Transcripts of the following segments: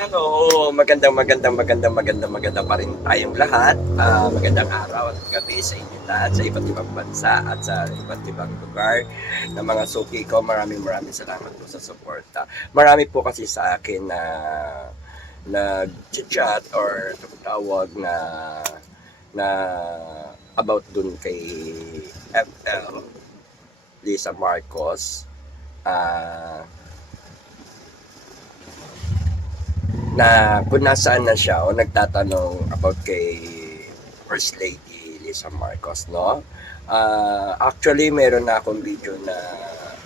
Hello, magandang pa rin tayong lahat. Magandang araw at gabi sa inyo lahat sa iba't ibang bansa at sa iba't ibang lugar ng mga suki ko. Maraming salamat po sa suporta. Marami po kasi sa akin na nag-chat or tumutawag na about dun kay FL Lisa Marcos. Na kung nasaan na siya o nagtatanong about kay First Lady Lisa Marcos, no? Actually, meron na akong video na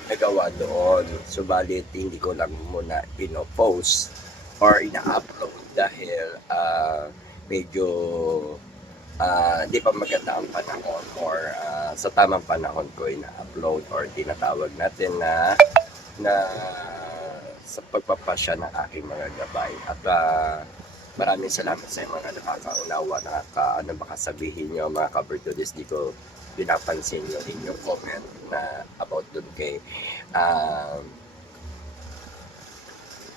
nagawa doon. Subalit, hindi ko lang muna pino-post or ina-upload dahil medyo di pa maganda ang panahon or sa tamang panahon ko ina-upload or tinatawag natin na sa pagpapasya ng aking mga gabay at maraming salamat sa mga nakakaunawa, ano baka sabihin nyo mga kabertudes, di ko pinapansin yung inyong comment na about dun kay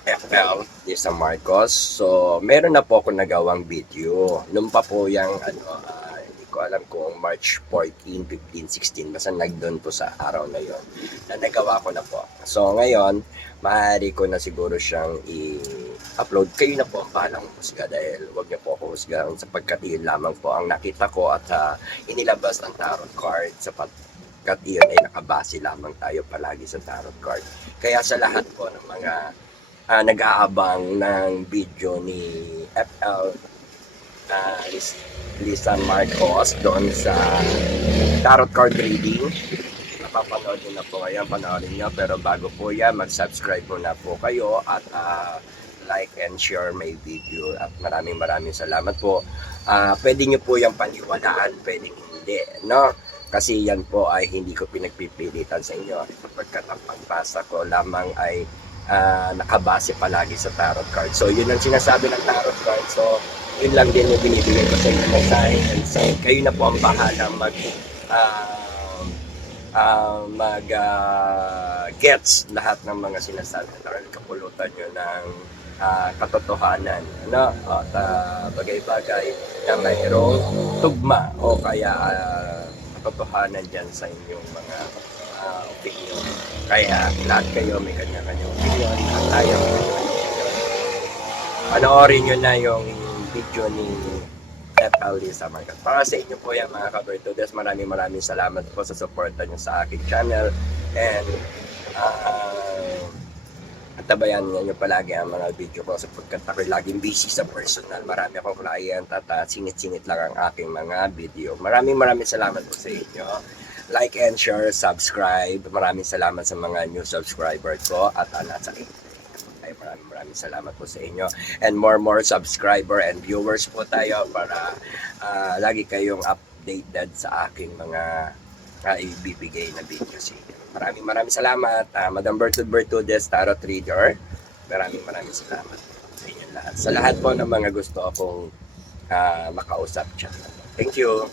FL Lisa Marcos. So meron na po ako nagawang video nung pa po yung hindi ko alam kung March 14, 15, 16 basta nagdoon po sa araw na yon na nagawa ko na po. So ngayon maaari ko na siguro siyang i-upload. Kayo na po ang bahalang husga dahil wag niyo po ako husgahan sapagkat yun lamang po ang nakita ko at inilabas ng tarot card sapagkat yun ay nakabase lamang tayo palagi sa tarot card. Kaya sa lahat po ng mga nag-aabang ng video ni FL Lisa Marcos doon sa tarot card reading, napapanood nyo na po ngayon, panoorin nyo. Pero bago po yan, mag-subscribe muna po kayo at like and share my video. At maraming salamat po. Pwede nyo po yung paniwalaan, pwede hindi, no? Kasi yan po ay hindi ko pinagpipilitan sa inyo. Sapagkat ang pagbasa ko lamang ay nakabase palagi sa tarot card. So yun ang sinasabi ng tarot card. So yun lang din yung binibigay ko sa inyo mensahe. And so kayo na po ang bahala gets lahat ng mga sinasabi dahil kapulutan nyo ng katotohanan, no? At bagay-bagay na mayroong tugma o kaya katotohanan dyan sa inyong mga opinion. Kaya lahat kayo may kanya-kanyang opinion at tayo may kanya-kanyang opinion. Panoorin nyo na yung video ni FL Lisa Marcos. Para sa inyo po yan mga kabertudes, maraming salamat po sa suporta nyo sa aking channel and tabayan nyo palagi ang mga video ko sapagkat ako laging busy sa personal. Marami akong client at singit-singit lang ang aking mga video. Maraming salamat po sa inyo. Like and share, subscribe. Maraming salamat sa mga new subscriber ko at nasa ay maraming salamat po sa inyo and more subscriber and viewers po tayo para lagi kayong updated sa aking mga ibibigay na video sa inyo. Maraming salamat. Madam Bertudes Tarot Reader. Maraming salamat sa inyo lahat. Sa lahat po ng mga gusto akong makausap siya. Thank you.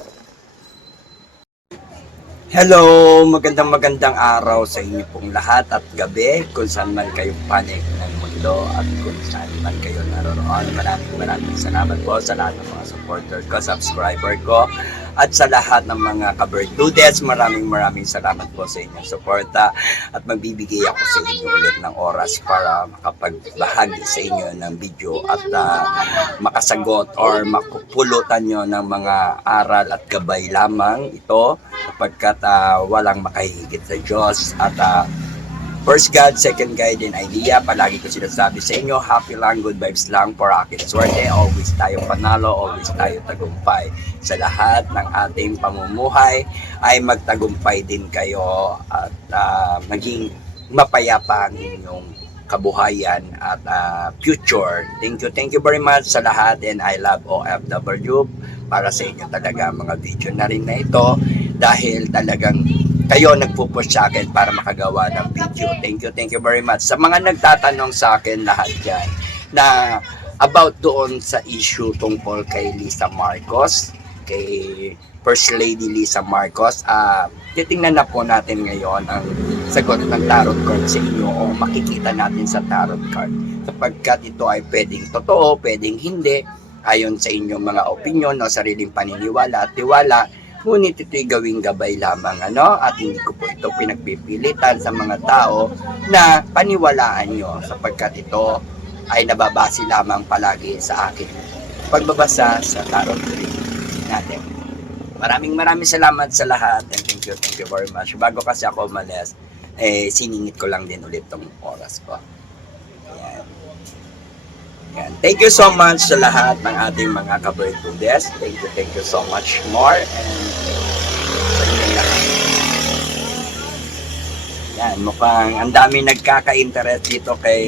Hello, magandang araw sa inyo pong lahat at gabi kung saan man kayo panig ng mundo at kung saan man kayo naroon. Maraming salamat po sa lahat ng mga supporter ko, subscriber ko at sa lahat ng mga kabertudes. Maraming salamat po sa inyong suporta at magbibigay ako sa inyo ulit ng oras para makapagbahagi sa inyo ng video at makasagot or makupulutan nyo ng mga aral at gabay lamang ito sapagkat walang makahigit sa Diyos at first God, second guide and idea. Palagi ko sinasabi sa inyo, happy lang, good vibes lang for akin swerte. Always tayo panalo, always tayo tagumpay. Sa lahat ng ating pamumuhay ay magtagumpay din kayo at maging mapayapa ang inyong kabuhayan at future. Thank you very much sa lahat and I love OFW. Para sa inyo talaga mga video na rin na ito dahil talagang kayo nagpupush sa akin para makagawa ng video. Thank you very much. Sa mga nagtatanong sa akin lahat dyan na about doon sa issue tungkol kay Lisa Marcos, kay First Lady Lisa Marcos, titingnan na po natin ngayon ang sagot ng tarot card sa inyo o makikita natin sa tarot card. sapagkat ito ay pwedeng totoo, pwedeng hindi, ayon sa inyong mga opinyon o sariling paniniwala at tiwala. Ngunit ito'y gawing gabay lamang, at hindi ko po ito pinagpipilitan sa mga tao na paniwalaan nyo, sapagkat ito ay nababase lamang palagi sa akin pagbabasa sa tarot reading natin. Maraming salamat sa lahat, and thank you very much. Bago kasi ako umalis, siningit ko lang din ulit tong oras ko. Ayan. Ayan. Thank you so much sa lahat ng ating mga ka-birthdays. Thank you so much more, and sa inyo lahat. Yan, mukhang ang dami nagkaka-interest dito kay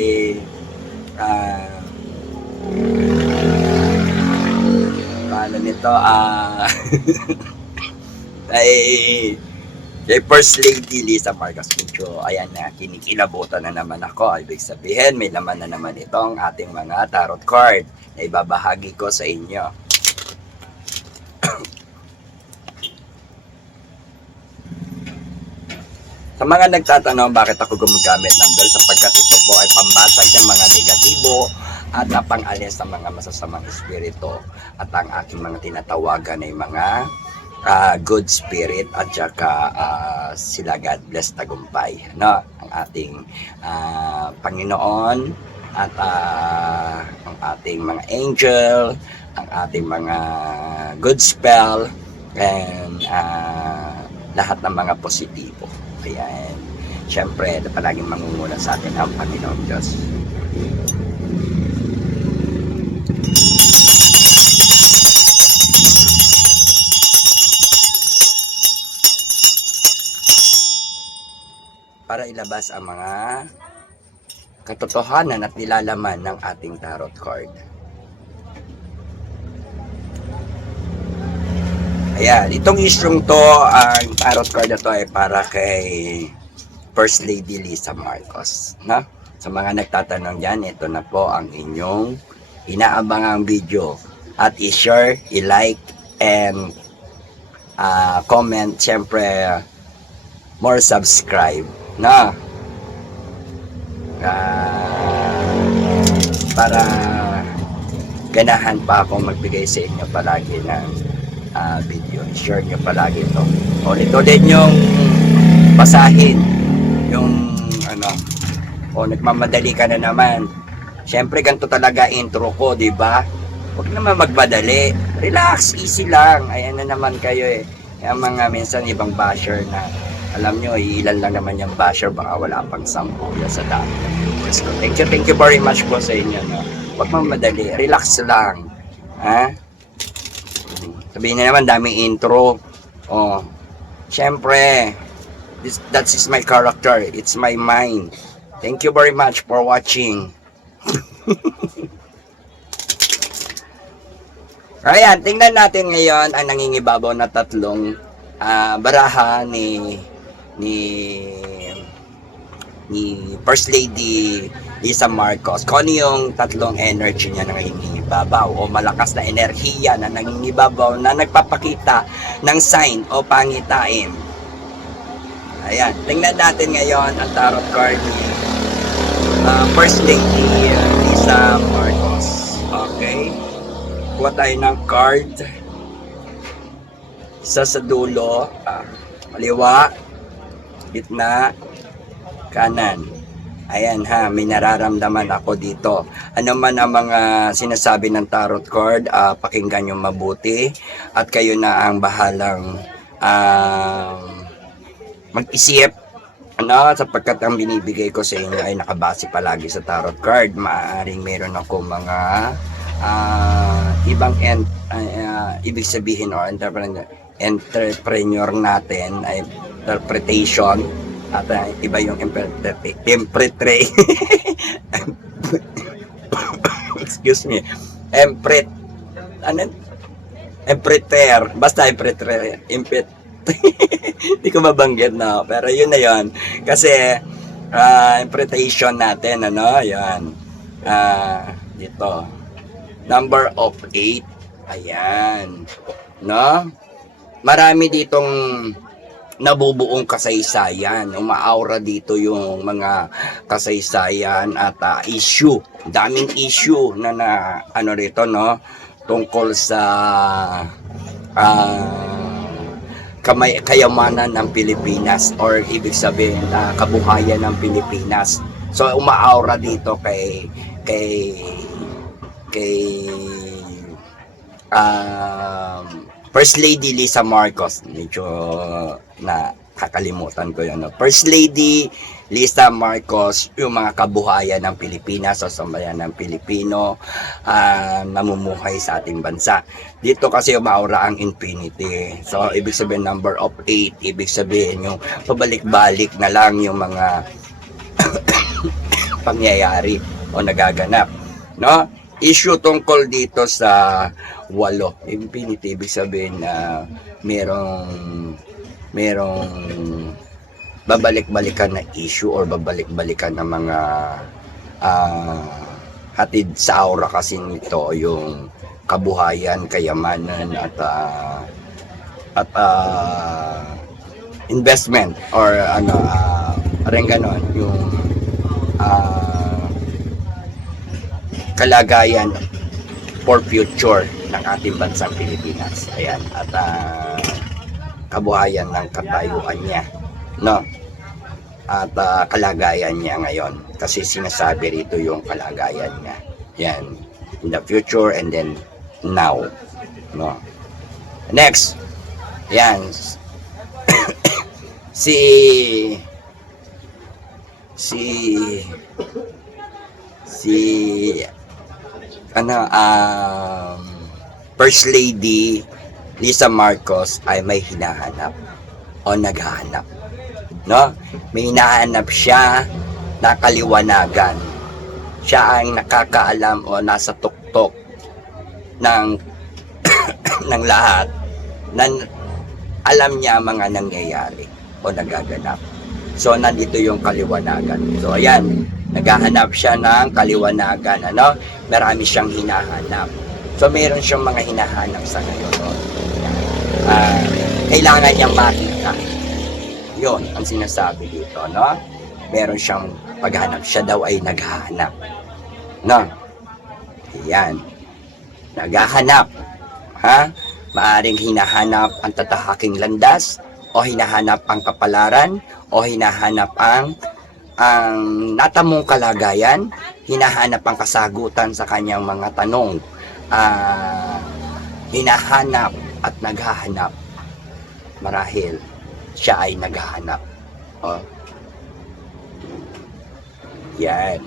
paano nito, kay First Lady Lisa Marcos Pincho. Ayan na, kinikilabutan na naman ako. Ibig sabihin, may laman na naman itong ating mga tarot card na ibabahagi ko sa inyo. Sa mga nagtatanong bakit ako gumagamit ng bell, sapagkat ito po ay pambasag ng mga negatibo at pang-alis ng mga masasamang espiritu, at ang aking mga tinatawagan ay mga good spirit, at saka sila God bless tagumpay, ang ating Panginoon, at ang ating mga angel, ang ating mga good spell, and lahat ng mga positibo. Ayan. Siyempre, palaging mangunguna sa atin ang Panginoon Diyos. Para ilabas ang mga katotohanan at nilalaman ng ating tarot card. Ayan, itong isyong to, ang tarot card na to ay para kay First Lady Lisa Marcos, Sa mga nagtatanong dyan, ito na po ang inyong inaabangang video. At i-share, i-like, and comment, siyempre, more subscribe, para ganahan pa akong magbigay sa inyo palagi ng video. Share nyo palagi ito. Ulit-ulit yung basahin yung nagmamadali ka na naman. Siyempre ganito talaga intro ko, di ba? Huwag naman magmadali. Relax, easy lang. Ayan na naman kayo yung mga minsan ibang basher na alam nyo, ilan lang naman yung basher, baka wala pang 10 sa dami ng viewers ko. Thank you very much po sa inyo. Huwag magmadali. Relax lang. Sabihin na naman, dami intro. Siyempre, that is my character. It's my mind. Thank you very much for watching. Ayan, tingnan natin ngayon ang nangingibabaw na tatlong baraha ni First Lady Lisa Marcos. Kung ano yung tatlong energy niya na nangingibabaw o malakas na enerhiya na nangingibabaw na nagpapakita ng sign o pangitain. Ayan, tingnan natin ngayon ang tarot card ni First Lady Lisa Marcos. Okay, kuha tayo ng card. Isa sa dulo, kaliwa, gitna, kanan. Ayan may nararamdaman ako dito. Ano man ang mga sinasabi ng tarot card, pakinggan nyo mabuti at kayo na ang bahalang mag-isip, sapagkat ang binibigay ko sa inyo ay nakabase palagi sa tarot card. Maaaring meron ako mga ibang ibig sabihin or entrepreneur natin ay interpretation, at iba yung excuse me, basta hindi ko mabanggit pero yun na yun kasi interpretation natin yan dito number of 8. Ayan, marami ditong nabubuong kasaysayan. Umaaura dito yung mga kasaysayan at issue. Daming issue na ano rito, no? Tungkol sa kayamanan ng Pilipinas, or ibig sabihin na kabuhayan ng Pilipinas. So umaaura dito kay First Lady Lisa Marcos. Medyo nakakalimutan ko yun, no? First Lady Lisa Marcos, yung mga kabuhayan ng Pilipinas o sambayan ng Pilipino namumuhay sa ating bansa. Dito kasi umaura ang infinity. So, ibig sabihin number of 8, ibig sabihin yung pabalik-balik na lang yung mga pangyayari o nagaganap, no? Issue tungkol dito sa 8, infinity, ibig sabihin na merong babalik-balikan na issue or babalik-balikan na mga hatid sa aura kasi nito yung kabuhayan, kayamanan at investment or rin ganon yung kalagayan for future ng ating bansang Pilipinas. Ayan, at kabuhayan ng katayuan niya, no? At kalagayan niya ngayon, kasi sinasabi rito yung kalagayan niya. Yan, in the future and then now, no? Next, yan, si First Lady Lisa Marcos ay may hinahanap o naghahanap, no? May hinahanap siya na kaliwanagan. Siya ang nakakaalam o nasa tuktok ng ng lahat na alam niya mga nangyayari o nagaganap. So nandito yung kaliwanagan. So ayan, naghahanap siya ng kaliwanagan, ano? Marami siyang hinahanap. So meron siyang mga hinahanap sa ngayon, no? Kailangan niyang makita. Yun ang sinasabi dito, no? Meron siyang paghahanap. Siya daw ay naghahanap, no? Ayan, naghahanap, ha? Maaring hinahanap ang tatahaking landas, o hinahanap ang kapalaran, o hinahanap ang natamong kalagayan, hinahanap ang kasagutan sa kanyang mga tanong, hinahanap at naghahanap. Marahil siya ay naghahanap. O, yan,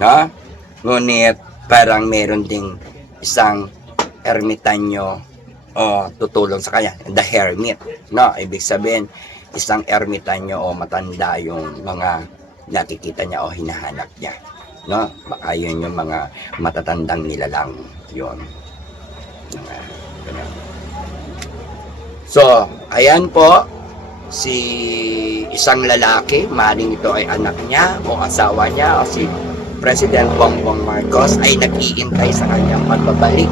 no? Ngunit parang meron ding isang ermitanyo o tutulong sa kanya, the hermit, no? Ibig sabihin, isang ermitanyo o matanda yung mga nakikita niya o hinahanap niya, no? Baka yun yung mga matatandang nilalang yun. So, ayan po, si isang lalaki, maaaring ito ay anak niya o asawa niya o si President Bongbong Marcos ay nag-iintay sa kanyang pagbabalik.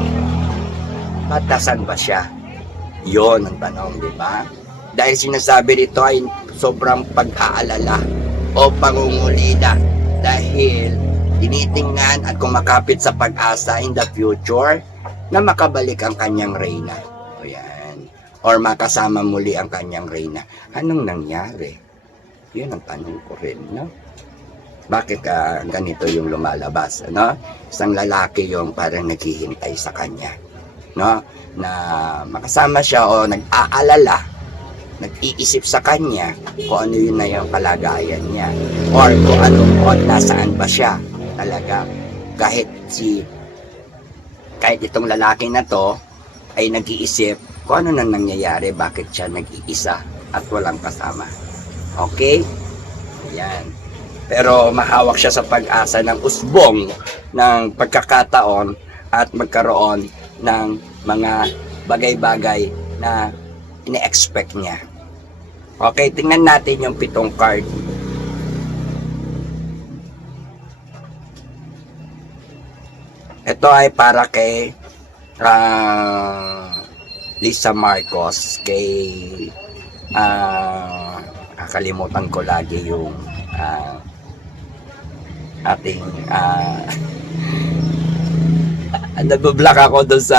Batasan ba siya? Yon ang tanong, di ba? Dahil sinasabi dito ay sobrang pag-aalala o pangungulila dahil tinitingnan at kumakapit sa pag-asa in the future na makabalik ang kanyang reyna. O yan. Or makasama muli ang kanyang reyna. Anong nangyari? Yun ang tanong ko rin, no? Bakit ganito yung lumalabas, no? Isang lalaki yung parang naghihintay sa kanya, no? Na makasama siya o nag-aalala, nag-iisip sa kanya kung ano yun na yung kalagayan niya or kung ano o nasaan ba siya talaga. Kahit itong lalaki na to ay nag-iisip kung ano na nangyayari, bakit siya nag-iisa at walang kasama. Okay? Ayan. Pero mahawak siya sa pag-asa ng usbong ng pagkakataon at magkaroon ng mga bagay-bagay na ine-expect niya. Okay, tingnan natin yung 7 card. Ito ay para kay Lisa Marcos, kay Nakakalimutan ko lagi yung ating nag-block ako doon sa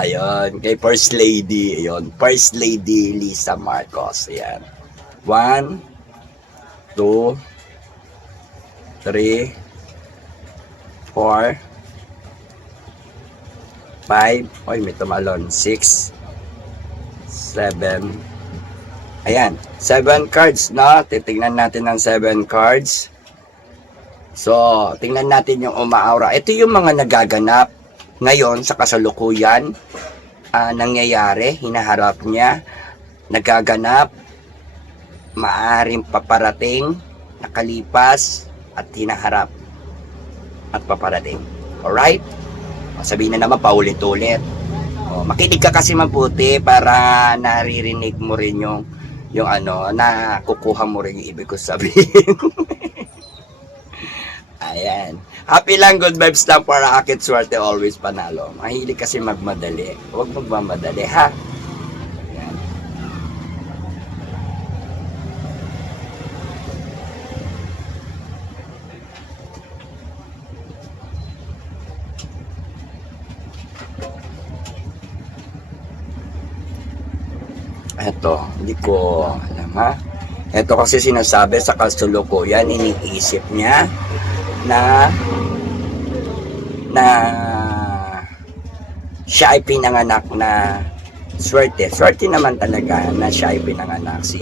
ayun, kay First Lady, ayun, First Lady Lisa Marcos. Ayan. 1 2 3 4 5, oy, may tumalon, 6 7. Ayan, 7 cards, no? Titingnan natin ang 7 cards. So, tingnan natin yung umaaura. Ito yung mga nagaganap ngayon sa kasalukuyan, nangyayari, hinaharap niya, nagaganap, maaaring paparating, nakalipas, at hinaharap, at paparating. Alright? Sabihin na naman paulit-ulit. Makinig ka kasi mabuti para naririnig mo rin yung ano, nakukuha mo rin yung ibig ko sabihin. Ayan. Happy lang, good vibes lang para akit swerte, always panalo. Mahilig kasi magmadali. Huwag magmamadali, ha? Ayan. Eto, hindi ko alam, ha? Eto kasi sinasabi sa kasalukuyan, iniisip niya na siya ay pinanganak na swerte. Swerte naman talaga na siya ay pinanganak, si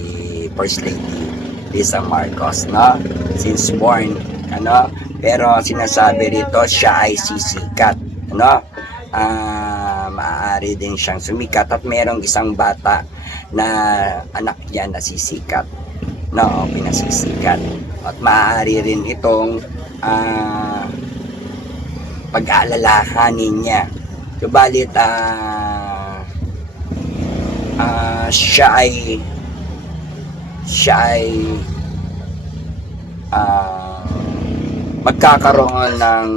First Lady Lisa Marcos, no? Since born, ano? Pero sinasabi rito siya ay sisikat, ano? Maaari din siyang sumikat at merong isang bata na anak niya na sisikat, no? Pinasisikat. At maaari rin itong pag-aalalahanin niya. Subalit siya ay magkakaroon ng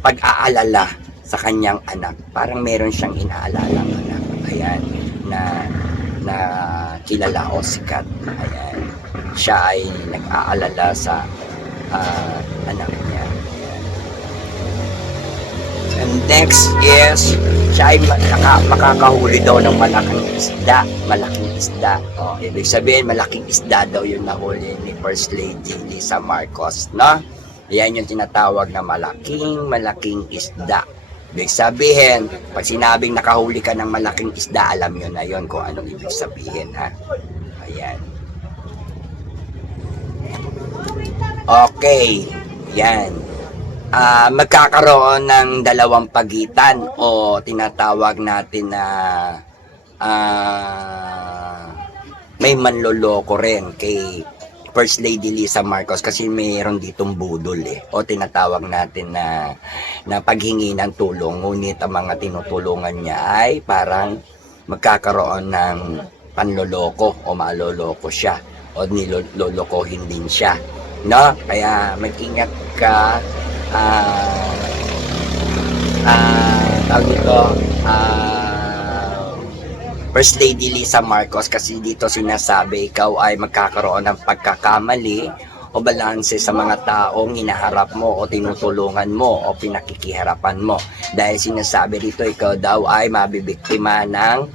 pag-aalala sa kanyang anak. Parang meron siyang inaalalang anak. Ayan, na kilala o sikat. Ayan, siya ay nag-aalala sa anak niya. Ayan. And next is siya ay makakahuli daw ng malaking isda. Ibig sabihin malaking isda daw yung nahuli ni First Lady Lisa Marcos, no? Yan yung tinatawag na malaking isda. Ibig sabihin, pag sinabing nakahuli ka ng malaking isda, alam nyo na yon kung anong ibig sabihin, ha? Ayan. Okay. Yan. Magkakaroon ng dalawang pagitan o tinatawag natin na may manloloko rin kay First Lady Lisa Marcos kasi mayroon ditong budol o tinatawag natin na paghingi ng tulong, ngunit ang mga tinutulungan niya ay parang magkakaroon ng panloloko o maloloko siya o nilolokohin din siya, no? Kaya mag-ingat ka, tawag nito, First Lady Lisa Marcos, kasi dito sinasabi ikaw ay magkakaroon ng pagkakamali o balanse sa mga taong hinaharap mo o tinutulungan mo o pinakikiharapan mo. Dahil sinasabi dito ikaw daw ay mabibiktima ng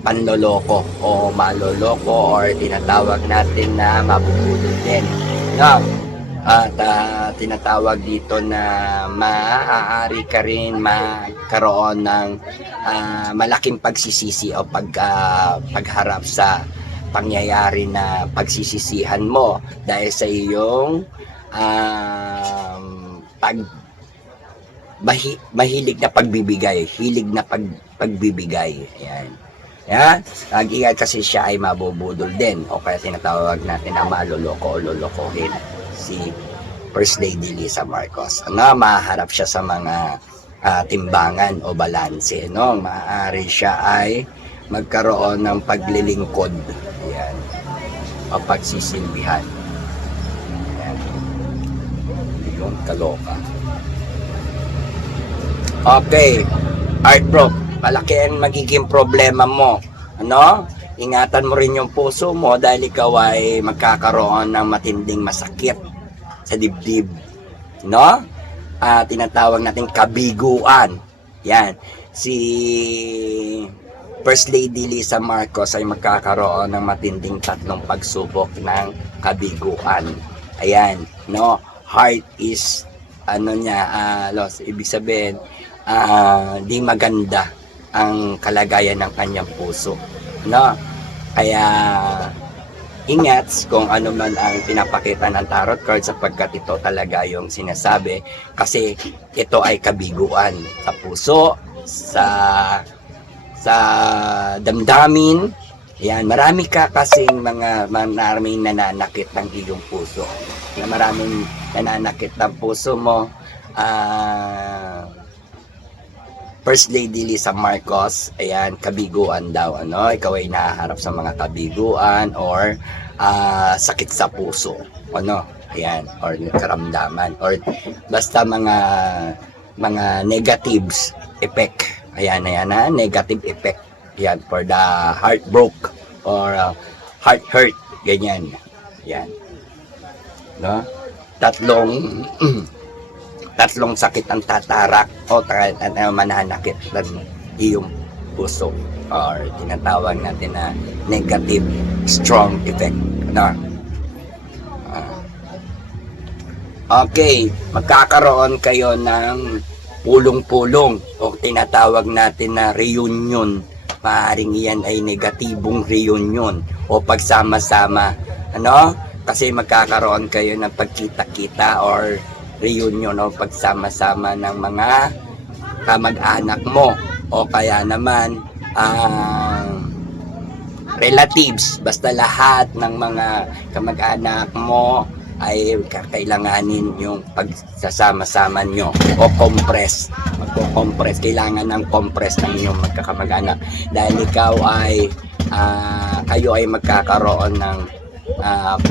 panloloko o maloloko or tinatawag natin na mabubulol din. No? At tinatawag dito na maaari ka rin magkaroon ng malaking pagsisisi o pagharap sa pangyayari na pagsisisihan mo dahil sa iyong mahilig na pagbibigay, pagbibigay. Ayan. Yeah? Nag-ingat kasi siya ay mabubudol din o kaya tinatawag natin na maloloko o lolokohin si First Lady Lisa Marcos. Maharap siya sa mga timbangan o balanse, no? Maaari siya ay magkaroon ng paglilingkod. Ayan. O pagsisilbihan. Ayan. Yung kaloka. Okay. Art Bro, Palaki ang magiging problema mo. Ano? Ingatan mo rin yung puso mo dahil ikaw ay magkakaroon ng matinding masakit sa dibdib. No? Tinatawag natin kabiguan. Yan. Si First Lady Lisa Marcos ay magkakaroon ng matinding tatlong pagsubok ng kabiguan. Ayan. No? Heart is loss. Ibig sabihin, di maganda ang kalagayan ng kanyang puso. No? Kaya ingat kung ano man ang pinapakita ng tarot card sapagkat ito talaga yung sinasabi kasi ito ay kabiguan sa puso, sa damdamin. Yan, marami ka kasing maraming nananakit ng iyong puso. Maraming nananakit ng puso mo. First Lady Lisa Marcos, ayan, kabiguan daw, ano? Ikaw ay nahaharap sa mga kabiguan or sakit sa puso, ano? Ayan, or karamdaman, or basta mga negatives effect. Ayan, negative effect. Ayan, for the heartbroke or heart hurt, ganyan. Ayan. No? Tatlong sakit ang tatarak o mananakit ng iyong puso or tinatawag natin na negative strong effect. No? Okay, magkakaroon kayo ng pulong-pulong o tinatawag natin na reunion. Maaaring iyan ay negatibong reunion o pagsama-sama. Ano? Kasi magkakaroon kayo ng pagkita-kita or reunion o pagsama-sama ng mga kamag-anak mo o kaya naman relatives, basta lahat ng mga kamag-anak mo ay kakailanganin yung pagsasama-sama nyo o compress. Magko-compress, kailangan ng compress ng inyong magkakamag-anak dahil ikaw ay kayo ay magkakaroon ng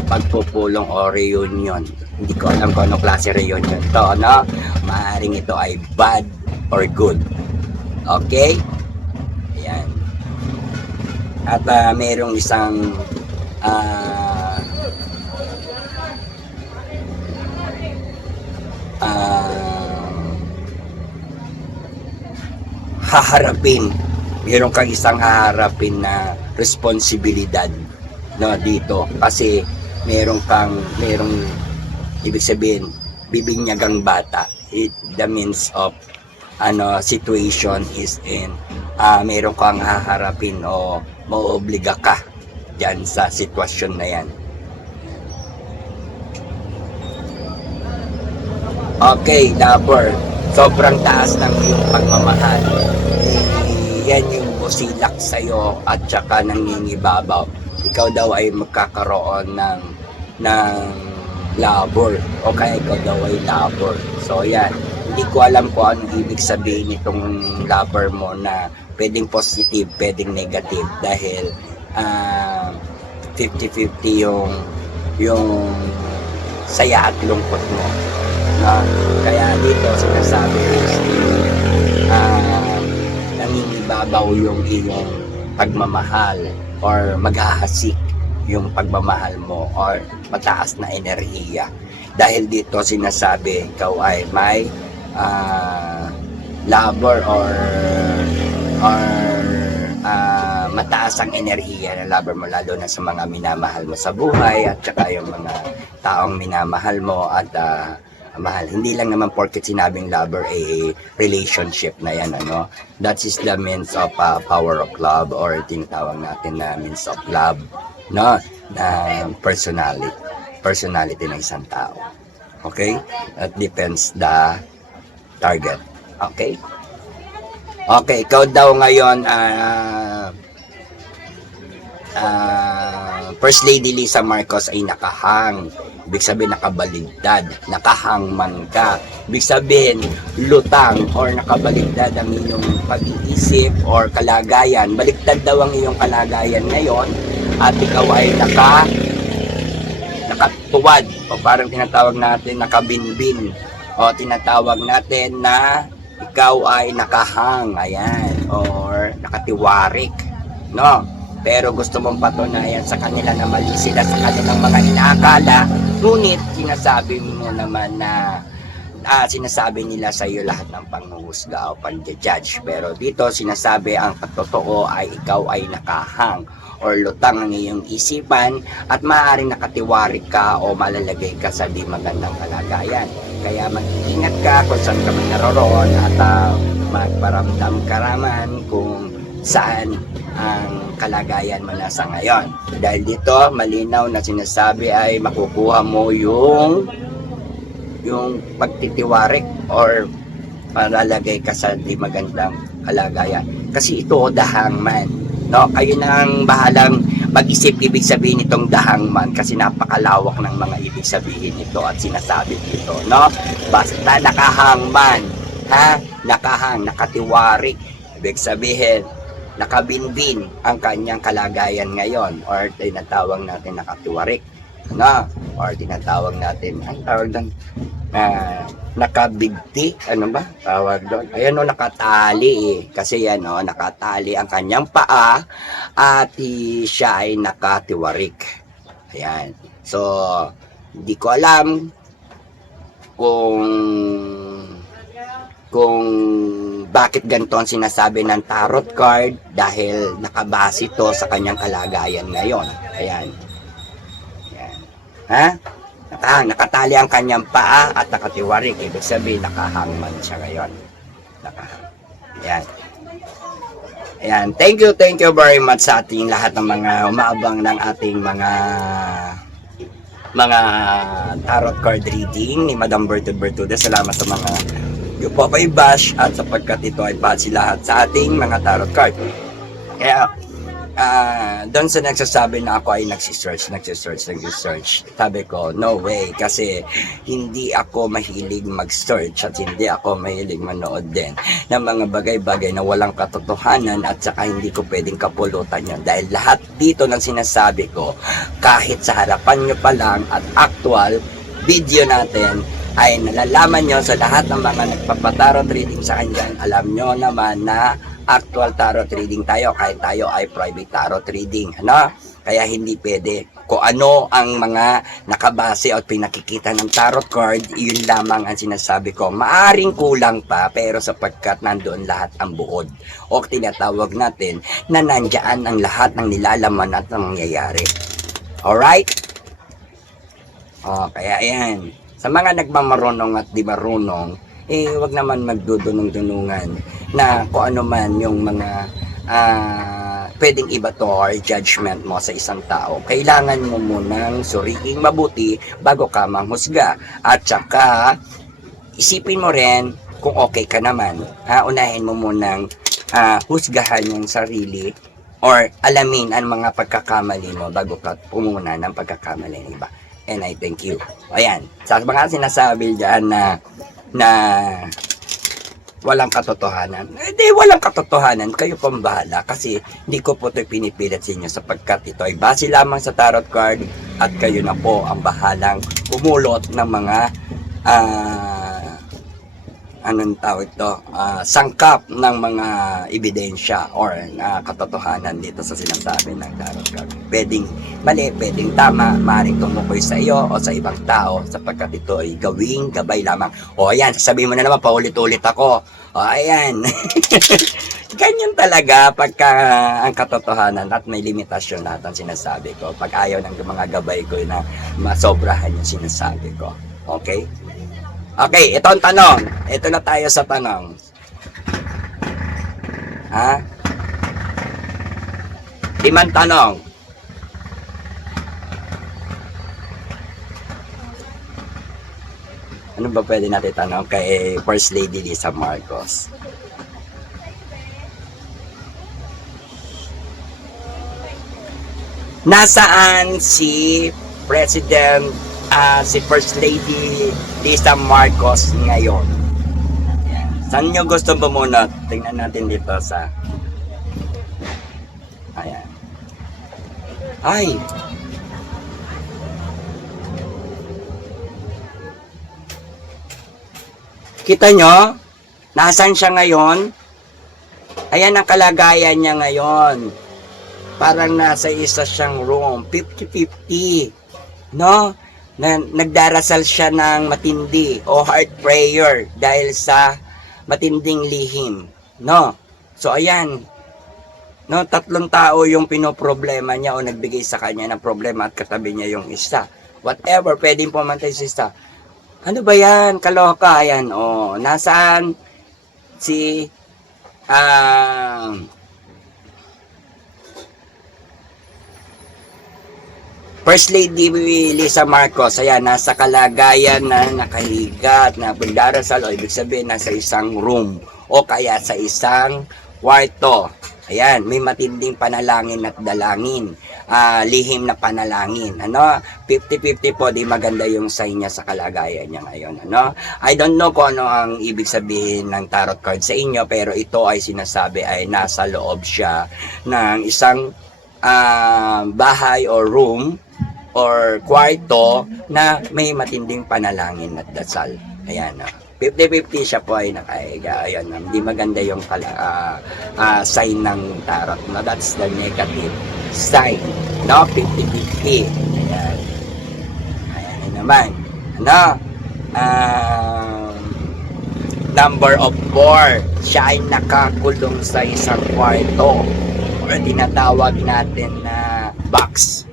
pagpupulong o reunion. Hindi ko alam kung anong klase reunion to, no? Maaaring ito ay bad or good. Okay? Ayan. At mayroong isang haharapin. Mayroong kang isang haharapin na responsibilidad, no, dito. Kasi merong ibig sabihin, bibinyagang bata. The means of situation is in meron kang haharapin o maoobliga ka dyan sa sitwasyon na yan. Okay, Dabber, sobrang taas ng iyong pagmamahal. Yan yung busilak sa'yo at saka nangingibabaw. Ikaw daw ay magkakaroon ng lover o kaya ikaw daw ay lover. So yan, hindi ko alam kung anong ibig sabihin itong lover mo na pwedeng positive, pwedeng negative dahil 50-50 yung saya at lungkot mo. Kaya dito sinasabi is nangingibabaw yung iyong pagmamahal or maghahasik yung pagmamahal mo or mataas na enerhiya. Dahil dito sinasabi ikaw ay may lover or mataas ang enerhiya na lover mo lalo na sa mga minamahal mo sa buhay at saka yung mga taong minamahal mo at mahal. Hindi lang naman porket sinabing lover relationship na yan, ano. That is the means of power of love or tinatawag natin na means of love, no, na personality ng isang tao. Okay? That depends the target. Okay? Okay, ikaw daw ngayon First Lady Lisa Marcos ay nakahang. Ibig sabihin nakabaligtad, nakahangman ka. Ibig sabihin lutang or nakabaligtad ang iyong pag-iisip or kalagayan. Baligtad daw ang iyong kalagayan ngayon at ikaw ay nakatuwad o parang tinatawag natin nakabinbin o tinatawag natin na ikaw ay nakahang, ayan, or nakatiwarik, no? Pero gusto mong patunayan sa kanila na mali sila sa kanilang mga inaakala, ngunit sinasabi mo naman na sinasabi nila sa iyo lahat ng panghuhusga o pag-judge. Pero dito sinasabi ang totoo ay ikaw ay nakahang or lutang ang iyong isipan at maaaring nakatiwarik ka o malalagay ka sa di magandang kalagayan. Kaya mag-ingat ka kung saan ka man naroroon at magparamdam karaman kung saan ang kalagayan mo nasa ngayon. Dahil dito malinaw na sinasabi ay makukuha mo yung pagtitiwarik or palalagay ka sa di magandang kalagayan. Kasi ito the hangman, no? Kayo nang bahalang mag-isip ibig sabihin nitong the hangman kasi napakalawak ng mga ibig sabihin nito at sinasabi dito, no? Basta nakahangman, nakatiwarik, ibig sabihin nakabinbin ang kanyang kalagayan ngayon or tinatawag natin nakatiwarik, no? Or tinatawag natin, ang tawag doon, nakabigti, ano ba tawag doon? Ayan o, nakatali kasi yan o, nakatali ang kanyang paa at siya ay nakatiwarik. Ayan, so hindi ko alam kung bakit ganito ang sinasabi ng tarot card dahil nakabase to sa kanyang kalagayan ngayon. Ayan. Nakatali ang kanyang paa at nakatiwarik. Ibig sabihin, nakahangman siya ngayon. Ayan. Ayan. Thank you very much sa ating lahat ng mga umaabang ng ating mga tarot card reading ni Madam Bertude. Salamat sa mga yung bash at sapagkat ito ay base lahat sa ating mga tarot card. Kaya doon sa nagsasabi na ako ay nagsisearch. Sabi ko, no way, kasi hindi ako mahilig mag-search at hindi ako mahilig manood din ng mga bagay-bagay na walang katotohanan at saka hindi ko pwedeng kapulutan yun. Dahil lahat dito ng sinasabi ko, kahit sa harapan nyo pa lang at actual video natin, ay nalalaman nyo sa lahat ng mga nagpapatarot reading sa kanya. Alam nyo naman na actual tarot reading tayo kahit tayo ay private tarot reading, no? Kaya hindi pwede kung ano ang mga nakabase at pinakikita ng tarot card, yun lamang ang sinasabi ko. Maaring kulang pa pero sapagkat nandoon lahat ang buod o tinatawag natin na nandyan ang lahat ng nilalaman at nangyayari. Alright? Kaya ayan, sa mga nagmamarunong at di marunong, wag naman magdudunong-dunungan na kung ano man yung mga pwedeng iba to or judgment mo sa isang tao. Kailangan mo munang suriing mabuti bago ka manghusga. At saka, isipin mo rin kung okay ka naman. Unahin mo munang husgahan yung sarili or alamin ang mga pagkakamali mo bago ka pumuna ng pagkakamali ng iba. And I thank you. Ayan, sa mga sinasabi dyan na walang katotohanan. Hindi, walang katotohanan. Kayo pang bahala kasi hindi ko po ito pinipilit sa inyo sapagkat ito ay base lamang sa tarot card at kayo na po ang bahalang pumulot ng mga anong tawag ito, sangkap ng mga ebidensya or katotohanan dito sa sinasabi ng tarot card. Pwedeng mali, pwedeng tama, maaaring tumukoy sa iyo o sa ibang tao sapagkat ito ay gawing gabay lamang. O ayan, sasabihin mo na naman, paulit-ulit ako. O ayan. Ganyan talaga pagka ang katotohanan at may limitasyon lahat ang sinasabi ko. Pag ayaw ng mga gabay ko na masobrahan yung sinasabi ko. Okay? Okay, ito ang tanong. Ito na tayo sa tanong. Ha? 5 tanong. Ano ba pwede natin tanong kay First Lady Lisa Marcos? Nasaan si President si First Lady Lisa Marcos ngayon? Ayan. Saan nyo gusto bumunot? Tingnan natin dito sa ayan. Ay! Kita nyo? Nasaan siya ngayon? Ayan ang kalagayan niya ngayon. Parang nasa isa siyang room, 50-50, no? Nagdarasal siya ng matindi o heart prayer dahil sa matinding lihim, no? So ayan, no, 3 tao yung pinoproblema niya o nagbigay sa kanya ng problema at katabi niya yung isa. Whatever, pwedeng pumantay sa isa. Ano ba yan? Kaloka, ayan, nasaan si First Lady Lisa Marcos, ayan, nasa kalagayan na nakahiga at nagdarasal o ibig sabihin nasa isang room o kaya sa isang kwarto. Ayan, may matinding panalangin at dalangin, lihim na panalangin. 50-50 po, di maganda yung sign niya sa kalagayan niya ngayon. I don't know kung ano ang ibig sabihin ng tarot card sa inyo, pero ito ay sinasabi ay nasa loob siya ng isang bahay or room or kwarto na may matinding panalangin at dasal. Ayan, 50-50 siya po ay nakahiga. Ayan, hindi maganda yung sign ng tarot. No? That's the negative sign. 50-50. Ayan. Ayan naman. Number of 4. Siya ay nakakulong sa isang kwarto or tinatawag natin na box.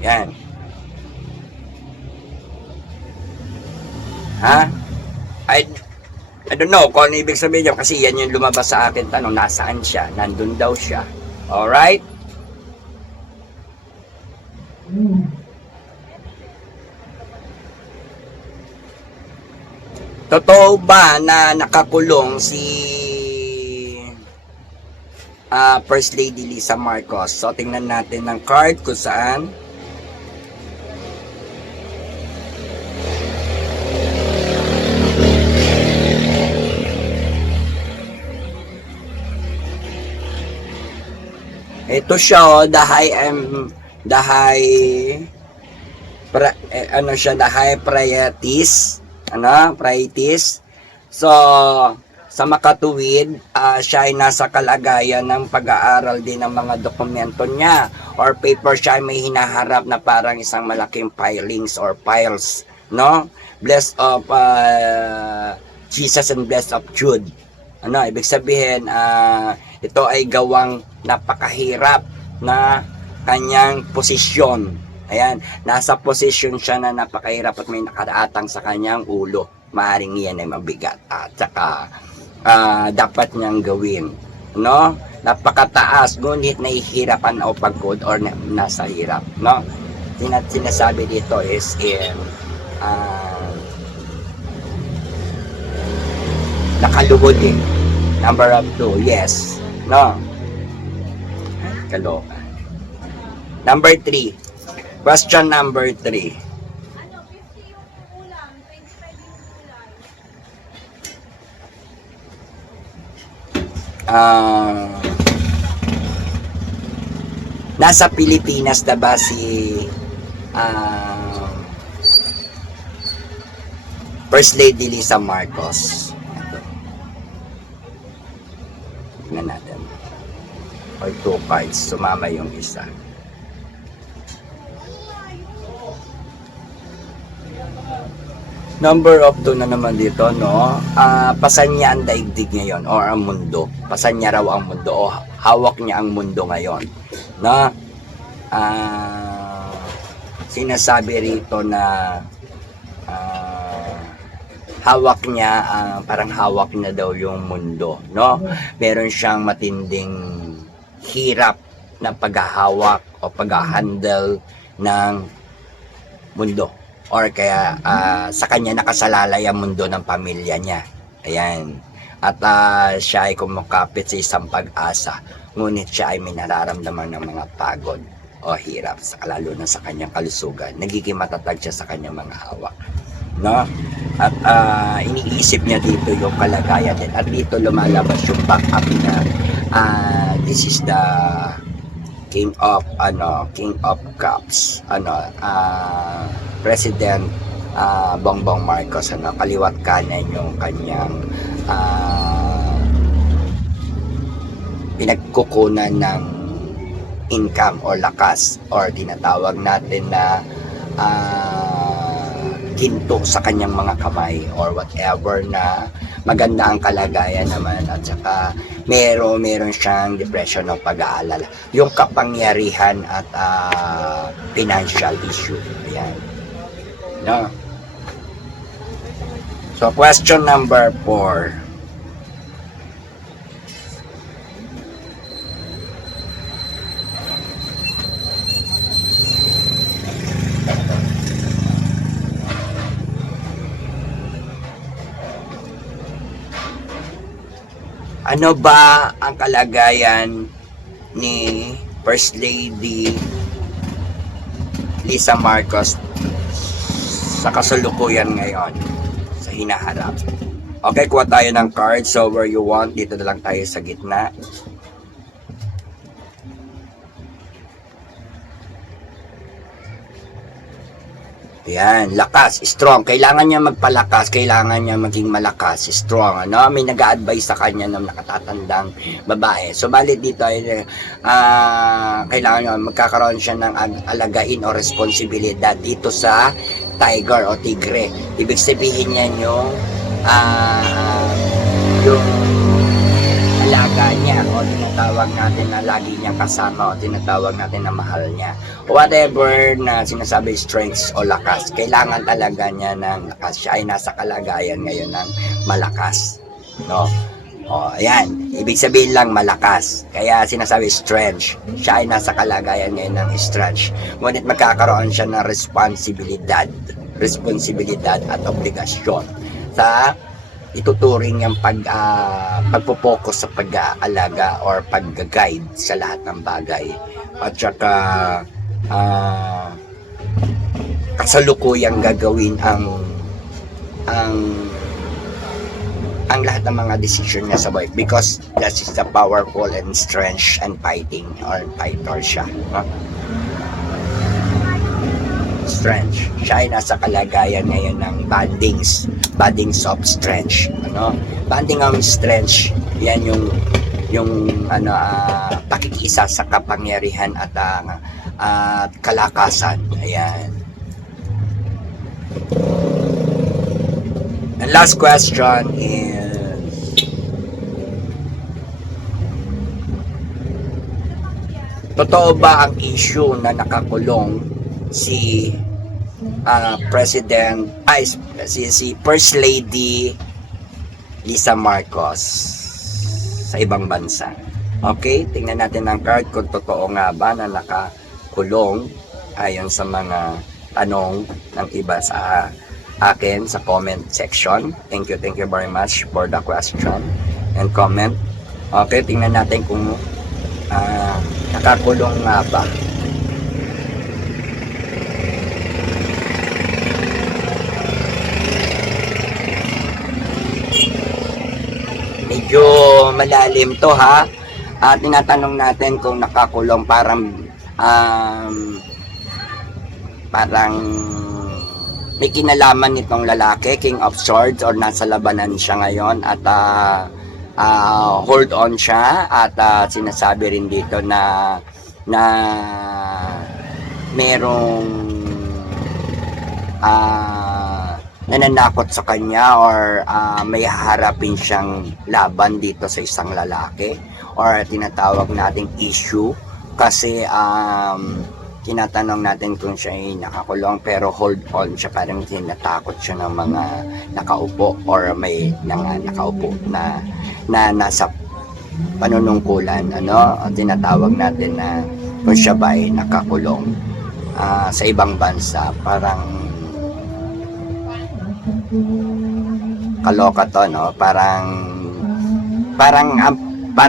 Yan. I don't know kung ano ibig sabihin niya kasi yan yung lumabas sa akin tanong, nasaan siya? Nandun daw siya. Alright? Totoo ba na nakakulong si First Lady Lisa Marcos? So tingnan natin ng card kung saan ito siya, the high priorities, priorities. So sa makatuwid, siya ay nasa kalagayan ng pag-aaral din ng mga dokumento niya or paper. Siya ay may hinaharap na parang isang malaking filings or files, no? Blessed of Jesus and blessed of Jude. Ibig sabihin, ito ay gawang napakahirap na kanyang posisyon. Ayan, nasa posisyon siya na napakahirap at may nakaatang sa kanyang ulo. Maaring yan ay mabigat at saka dapat niyang gawin. Napakataas, ngunit nahihirapan o pagod or nasa hirap. Sinasabi dito is in nakaluhod eh. Number of 2, yes. Kaloka. Number 3. Question number 3. 50 yung kulang, 25 yung kulang. Nasa Pilipinas na ba si First Lady Lisa Marcos? Tignan natin. Or 2 cards, sumama yung isa. Number of 2 na naman dito, no? Pasan niya ang daigdig ngayon or ang mundo. Pasan niya raw ang mundo o hawak niya ang mundo ngayon. No? Sinasabi rito na hawak niya, parang hawak na daw yung mundo, no? Meron siyang matinding hirap na paghahawak o pag-handle ng mundo. Or kaya sa kanya nakasalalay ang mundo ng pamilya niya. Ayan. At siya ay kumukapit sa isang pag-asa. Ngunit siya ay may nararamdaman ng mga pagod o hirap, lalo na sa kanyang kalusugan. Nagiging matatag siya sa kanyang mga hawak. No? At iniisip niya dito yung kalagayan din. At dito lumalabas yung back-up na this is the King of Cups, President Bongbong Marcos, kaliwat kanan yung kanyang pinagkukunan ng income or lakas or tinatawag natin na ginto sa kanyang mga kamay or whatever na maganda ang kalagayan naman at saka meron siyang depression o pag-aalala. Yung kapangyarihan at financial issue. Ayan. No? So, question number 4. Ano ba ang kalagayan ni First Lady Lisa Marcos sa kasalukuyan ngayon sa hinaharap? Okay, kuha tayo ng card. So, where you want, dito na lang tayo sa gitna. Yan, lakas, strong. Kailangan niya magpalakas, kailangan niya maging malakas, strong. Ano? May nag-a-advise sa kanya ng nakatatandang babae. So, balit dito ay kailangan niya magkakaroon siya ng alagain o responsibilidad dito sa tiger o tigre. Ibig sabihin niya yung alaga niya o tinatawag natin na lagi niyang kasama o tinatawag natin na mahal niya. Whatever na sinasabi strengths o lakas, kailangan talaga niya ng lakas. Siya ay nasa kalagayan ngayon ng malakas. No? O, ayan. Ibig sabihin lang malakas. Kaya sinasabi strength. Siya ay nasa kalagayan ngayon ng strength. Ngunit magkakaroon siya ng responsibilidad at obligasyon sa ituturing yung pagpo-focus sa pag-aalaga or pag-guide sa lahat ng bagay. At saka kasalukuyang gagawin ang lahat ng mga decision niya sa buhay because that is the powerful and strength and fighting or fighter siya. No? Strength. Siya ay nasa kalagayan ngayon ng bandings of strength. Ano? Banding of strength, yan yung pakikisa sa kapangyarihan at kalakasan. Ayan. And last question is, totoo ba ang issue na nakakulong si si First Lady Lisa Marcos sa ibang bansa? Okay, tingnan natin ang card kung totoo nga ba na nakakulong ayon sa mga tanong ng iba sa akin sa comment section. Thank you very much for the question and comment. Okay, tingnan natin kung nakakulong nga ba. Medyo malalim to ha. Tinatanong natin kung nakakulong parang may kinalaman nitong lalaki, King of Swords, or nasa labanan siya ngayon at hold on siya at sinasabi rin dito na merong nananakot sa kanya or may haharapin siyang laban dito sa isang lalaki or tinatawag nating issue kasi tinatanong natin kung siya ay nakakulong pero hold on siya, parang tinatakot siya ng mga nakaupo or may nakaupo na nasa panunungkulan, tinatawag natin na kung siya ba ay nakakulong sa ibang bansa. Kaloka to, no? Parang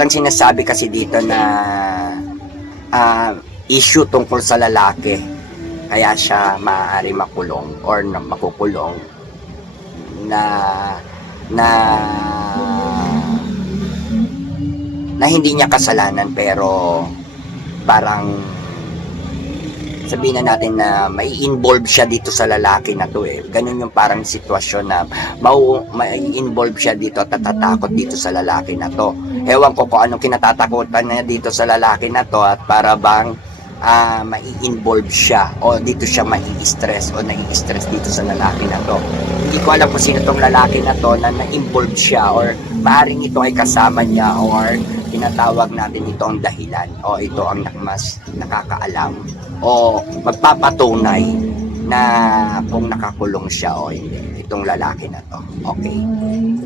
sinasabi kasi dito na issue tungkol sa lalaki kaya siya maaari makulong or makukulong na hindi niya kasalanan pero parang sabihin na natin na may involve siya dito sa lalaki na to eh. Ganun yung parang sitwasyon na may involve siya dito at natatakot dito sa lalaki na to. Ewan ko kung anong kinatatakutan niya dito sa lalaki na to at para bang mai-involve siya o dito siya mai-stress o nai-stress dito sa lalaki na to. Hindi ko alam kung sino tong lalaki na to na na-involve siya or maaaring ito ay kasama niya or tinatawag natin ito ang dahilan o ito ang mas nakakaalam o magpapatunay na kung nakakulong siya o hindi itong lalaki na to. Okay.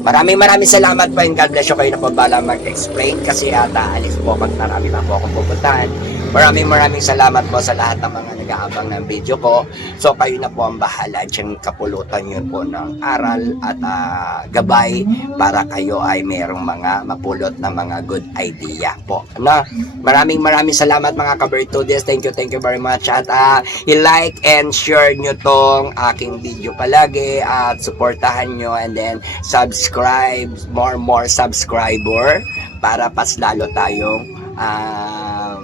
Maraming salamat po and God bless you. Kayo na po bala mag-explain kasi ata alis po pag marami pa po akong pupuntahan. Maraming salamat po sa lahat ng mga nag-aabang ng video ko. So kayo na po ang bahala dyan, kapulutan nyo po ng aral at gabay para kayo ay merong mga mapulot na mga good idea po. Ano? Maraming salamat mga ka-Bertudis. Thank you very much. At i-like and share nyo tong aking video palagi at supportahan nyo and then subscribe, more subscriber para pas lalo tayong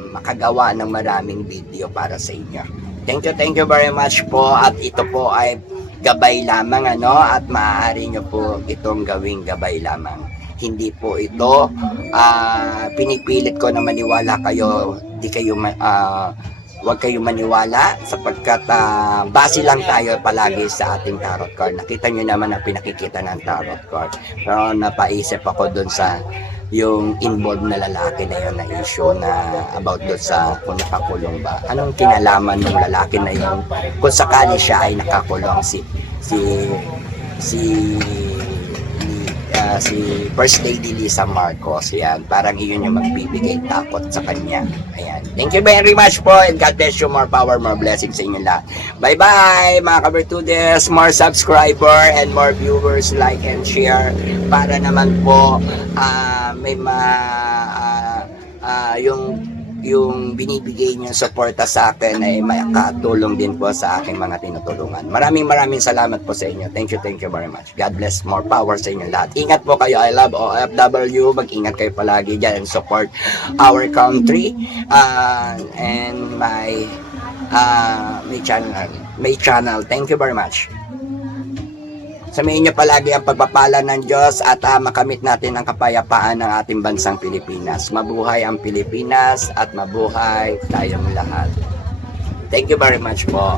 makagawa ng maraming video para sa inyo. Thank you very much po at ito po ay gabay lamang at maaari nyo po itong gawing gabay lamang. Hindi po ito pinipilit ko na maniwala kayo, huwag kayo maniwala sapagkat base lang tayo palagi sa ating tarot card. Nakita nyo naman ang pinakikita ng tarot card. Pero napaisip ako dun sa yung involved na lalaki na yun na issue na about doon sa kung nakakulong ba. Anong kinalaman ng lalaki na yun kung sakali siya ay nakakulong si First Lady Lisa Marcos. Yan, parang iyon yung magbibigay takot sa kanya. Ayan. Thank you very much po and God bless you. More power, more blessings sa inyo lahat. Bye-bye mga ka-Bertudis. More subscriber and more viewers, like and share para naman po may yung binibigay niyo suporta sa akin ay makatulong din po sa aking mga tinutulungan. Maraming salamat po sa inyo. Thank you very much. God bless. More power sa inyo lahat. Ingat po kayo. I love OFW. Mag-ingat kayo palagi dyan and support our country and my channel. Thank you very much. Samayin niyo palagi ang pagpapala ng Diyos at makamit natin ang kapayapaan ng ating bansang Pilipinas. Mabuhay ang Pilipinas at mabuhay tayong lahat. Thank you very much po.